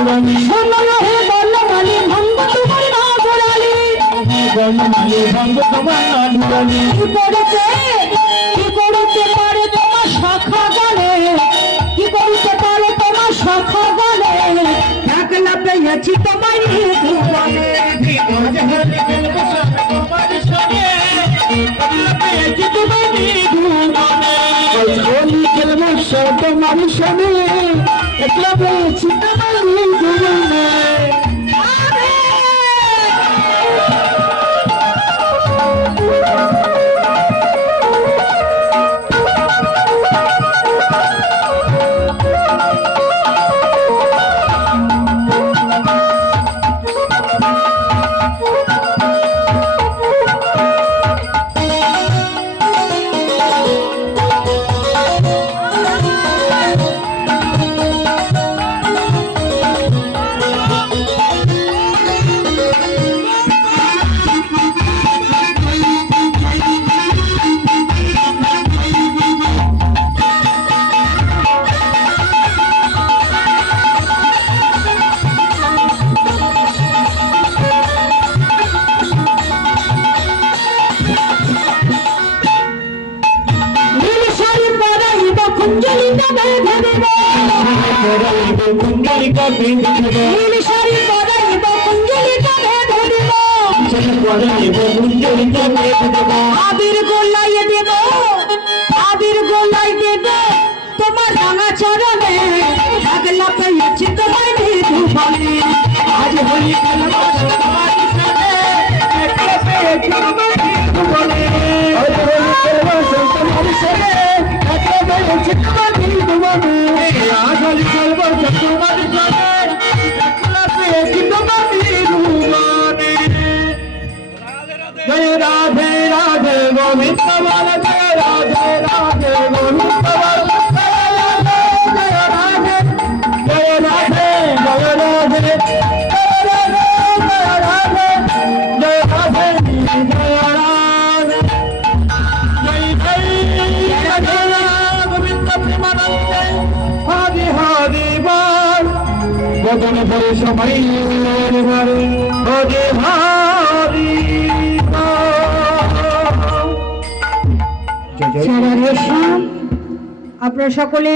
নুরানি শোনো হে বলমালি ভঙ্গ তোমার না গোড়ালি বর্ণমালী ভঙ্গ তোমার না নুরানি কি করতে পারে তোমার শাখা গলে কি করতে পারে তোমার শাখা গলে একলা পেয়েছি তোমার জীবনে হোলি খেলবো তোমার সনে একলা পেয়েছি তোমার জীবনে কুঞ্জলিকা বেঁধে দেব শাড়ি পরাইব কুঞ্জলিকা বেঁধে দেব কুঞ্জলিকা বেঁধে দেব আবির গোলাই দেব তোমার রাঙা চরণে আগলা পেয়েছি তোমার জীবনে আজ হোলি খেলবো তোমার সনে একলা পেয়েছি তোমার জীবনে আজ হোলি খেলবো তোমার সনে একলা পেয়েছি তোমার জীবনে আজ হোলি খেলবো তোমার সনে একলা পেয়েছি তোমার জীবনে জয় রাধে রাধে গোবিন্দ বল জয় রাধে রাধে গোবিন্দ বল জয় রাধে জয় রাধে জয় রাধে জয় রাধে জয় রাধে জয় রাধে জয় রাধে জয় জয় গোবিন্দ প্রেমানন্দে হরি হরি বল বদন ভরে সময় হরি হরি আপনারা সকলে